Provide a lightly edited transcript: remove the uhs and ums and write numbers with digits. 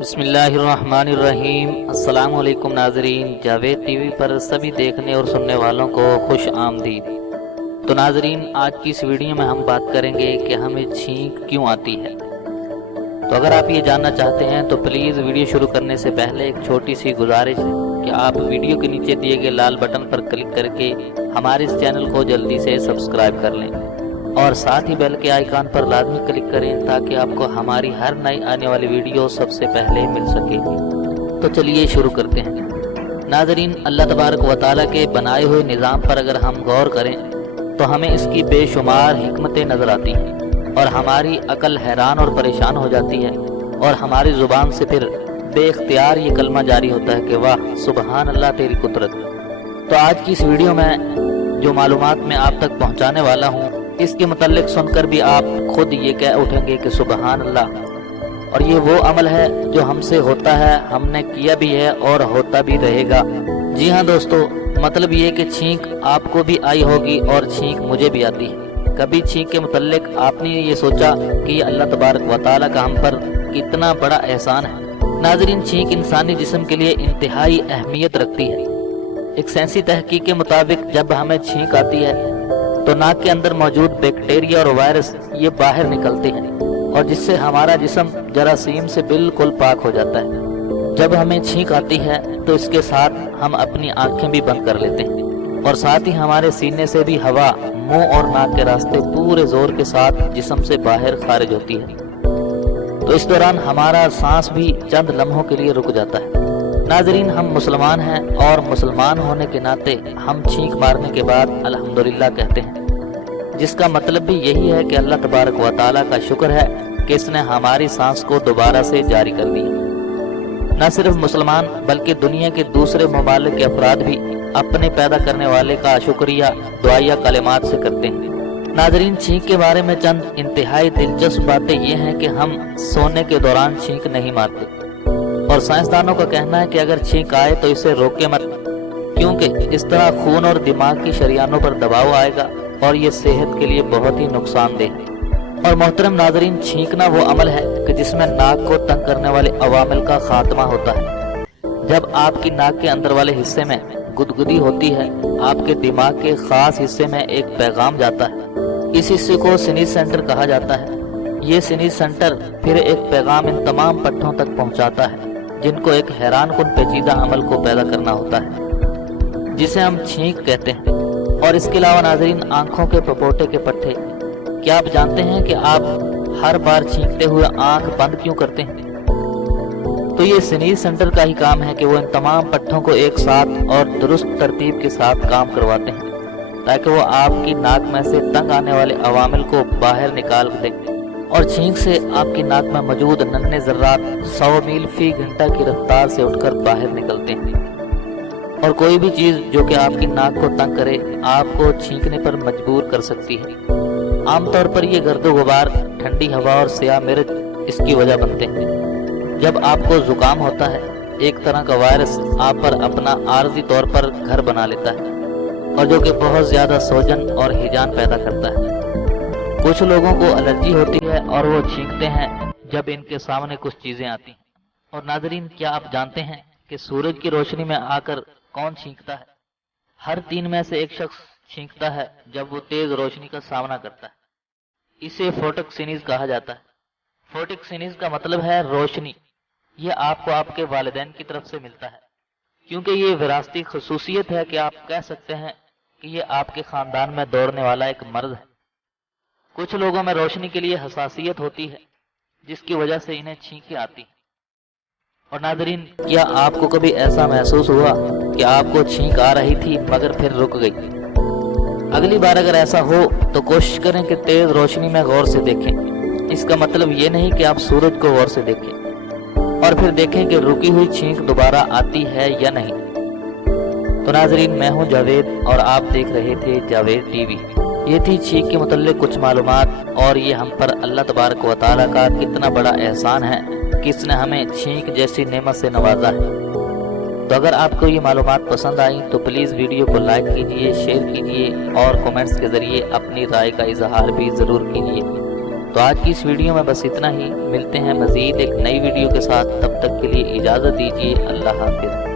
بسم اللہ الرحمن الرحیم۔ السلام علیکم ناظرین، جاوید ٹی وی پر سبھی دیکھنے اور سننے والوں کو خوش آمدید۔ تو ناظرین، آج کی اس ویڈیو میں ہم بات کریں گے کہ ہمیں چھینک کیوں آتی ہے۔ تو اگر آپ یہ جاننا چاہتے ہیں تو پلیز ویڈیو شروع کرنے سے پہلے ایک چھوٹی سی گزارش کہ آپ ویڈیو کے نیچے دیے گئے لال بٹن پر کلک کر کے ہمارے اس چینل کو جلدی سے سبسکرائب کر لیں اور ساتھ ہی بیل کے آئیکن پر لازمی کلک کریں تاکہ آپ کو ہماری ہر نئی آنے والی ویڈیو سب سے پہلے مل سکے۔ تو چلیے شروع کرتے ہیں۔ ناظرین، اللہ تبارک و تعالیٰ کے بنائے ہوئے نظام پر اگر ہم غور کریں تو ہمیں اس کی بے شمار حکمتیں نظر آتی ہیں اور ہماری عقل حیران اور پریشان ہو جاتی ہے اور ہماری زبان سے پھر بے اختیار یہ کلمہ جاری ہوتا ہے کہ واہ سبحان اللہ تیری قدرت۔ تو آج کی اس ویڈیو میں جو معلومات میں آپ تک پہنچانے والا ہوں اس کے متعلق سن کر بھی آپ خود یہ کہہ اٹھیں گے کہ سبحان اللہ، اور یہ وہ عمل ہے جو ہم سے ہوتا ہے، ہم نے کیا بھی ہے اور ہوتا بھی رہے گا۔ جی ہاں دوستو، مطلب یہ کہ چھینک آپ کو بھی آئی ہوگی اور چھینک مجھے بھی آتی ہے۔ کبھی چھینک کے متعلق آپ نے یہ سوچا کہ یہ اللہ تبارک و تعالیٰ کا ہم پر کتنا بڑا احسان ہے؟ ناظرین، چھینک انسانی جسم کے لیے انتہائی اہمیت رکھتی ہے۔ ایک سائنسی تحقیق کے مطابق جب ہمیں چھینک آتی ہے تو ناک کے اندر موجود بیکٹیریا اور وائرس یہ باہر نکلتے ہیں اور جس سے ہمارا جسم جراثیم سے بالکل پاک ہو جاتا ہے۔ جب ہمیں چھینک آتی ہے تو اس کے ساتھ ہم اپنی آنکھیں بھی بند کر لیتے ہیں اور ساتھ ہی ہمارے سینے سے بھی ہوا منہ اور ناک کے راستے پورے زور کے ساتھ جسم سے باہر خارج ہوتی ہے، تو اس دوران ہمارا سانس بھی چند لمحوں کے لیے رک جاتا ہے۔ ناظرین، ہم مسلمان ہیں اور مسلمان ہونے کے ناطے ہم چھینک مارنے کے بعد الحمدللہ کہتے ہیں، جس کا مطلب بھی یہی ہے کہ اللہ تبارک و تعالیٰ کا شکر ہے کہ اس نے ہماری سانس کو دوبارہ سے جاری کر دی۔ نہ صرف مسلمان بلکہ دنیا کے دوسرے ممالک کے افراد بھی اپنے پیدا کرنے والے کا شکریہ دعائیہ کلمات سے کرتے ہیں۔ ناظرین، چھینک کے بارے میں چند انتہائی دلچسپ باتیں یہ ہیں کہ ہم سونے کے دوران چھینک نہیں مارتے، اور سائنسدانوں کا کہنا ہے کہ اگر چھینک آئے تو اسے روکے مت، کیونکہ اس طرح خون اور دماغ کی شریانوں پر دباؤ آئے گا اور یہ صحت کے لیے بہت ہی نقصان دہ ہے۔ اور محترم ناظرین، چھینکنا وہ عمل ہے کہ جس میں ناک کو تنگ کرنے والے عوامل کا خاتمہ ہوتا ہے۔ جب آپ کی ناک کے اندر والے حصے میں گدگدی ہوتی ہے، آپ کے دماغ کے خاص حصے میں ایک پیغام جاتا ہے۔ اس حصے کو سینی سینٹر کہا جاتا ہے۔ یہ سینی سینٹر پھر ایک پیغام ان تمام پٹھوں تک پہنچاتا ہے جن کو ایک حیران کن پیچیدہ عمل کو پیدا کرنا ہوتا ہے جسے ہم چھینک کہتے ہیں۔ اور اس کے علاوہ ناظرین، آنکھوں کے پپوٹے کے پٹھے، کیا آپ جانتے ہیں کہ آپ ہر بار چھینکتے ہوئے آنکھ بند کیوں کرتے ہیں؟ تو یہ سینی سینٹر کا ہی کام ہے کہ وہ ان تمام پٹھوں کو ایک ساتھ اور درست ترتیب کے ساتھ کام کرواتے ہیں تاکہ وہ آپ کی ناک میں سے تنگ آنے والے عوامل کو باہر نکال دیں، اور چھینک سے آپ کی ناک میں موجود ننھے ذرات 100 میل فی گھنٹہ کی رفتار سے اٹھ کر باہر نکلتے ہیں، اور کوئی بھی چیز جو کہ آپ کی ناک کو تنگ کرے آپ کو چھینکنے پر مجبور کر سکتی ہے۔ عام طور پر یہ گرد و غبار، ٹھنڈی ہوا اور سیاہ مرچ اس کی وجہ بنتے ہیں۔ جب آپ کو زکام ہوتا ہے، ایک طرح کا وائرس آپ پر اپنا عارضی طور پر گھر بنا لیتا ہے اور جو کہ بہت زیادہ سوجن اور ہیجان پیدا کرتا ہے۔ کچھ لوگوں کو الرجی ہوتی ہے اور وہ چھینکتے ہیں جب ان کے سامنے کچھ چیزیں آتی ہیں۔ اور ناظرین، کیا آپ جانتے ہیں کہ سورج کی روشنی میں آ کر کون چھینکتا ہے؟ ہر 3 میں سے ایک شخص چھینکتا ہے جب وہ تیز روشنی کا سامنا کرتا ہے۔ اسے فوٹک سینیز کہا جاتا ہے۔ فوٹک سینیز کا مطلب ہے روشنی۔ یہ آپ کو آپ کے والدین کی طرف سے ملتا ہے، کیونکہ یہ وراثتی خصوصیت ہے کہ آپ کہہ سکتے ہیں کہ یہ آپ کے خاندان میں دوڑنے والا ایک مرض ہے۔ کچھ لوگوں میں روشنی کے لیے حساسیت ہوتی ہے جس کی وجہ سے انہیں چھینکیں آتی ہیں۔ اور ناظرین، کیا آپ کو کبھی ایسا محسوس ہوا کہ آپ کو چھینک آ رہی تھی مگر پھر رک گئی؟ اگلی بار اگر ایسا ہو تو کوشش کریں کہ تیز روشنی میں غور سے دیکھیں۔ اس کا مطلب یہ نہیں کہ آپ سورج کو غور سے دیکھیں اور پھر دیکھیں کہ رکی ہوئی چھینک دوبارہ آتی ہے یا نہیں۔ تو ناظرین، میں ہوں جاوید اور آپ دیکھ رہے تھے جاوید ٹی وی۔ یہ تھی چھینک کے متعلق کچھ معلومات، اور یہ ہم پر اللہ تبارک و تعالیٰ کا کتنا بڑا احسان ہے کہ اس نے ہمیں چھینک جیسی نعمت سے نوازا ہے۔ تو اگر آپ کو یہ معلومات پسند آئیں تو پلیز ویڈیو کو لائک کیجئے، شیئر کیجئے اور کومنٹس کے ذریعے اپنی رائے کا اظہار بھی ضرور کیجئے۔ تو آج کی اس ویڈیو میں بس اتنا ہی، ملتے ہیں مزید ایک نئی ویڈیو کے ساتھ، تب تک کے لیے اجازت دیجیے، اللہ حافظ۔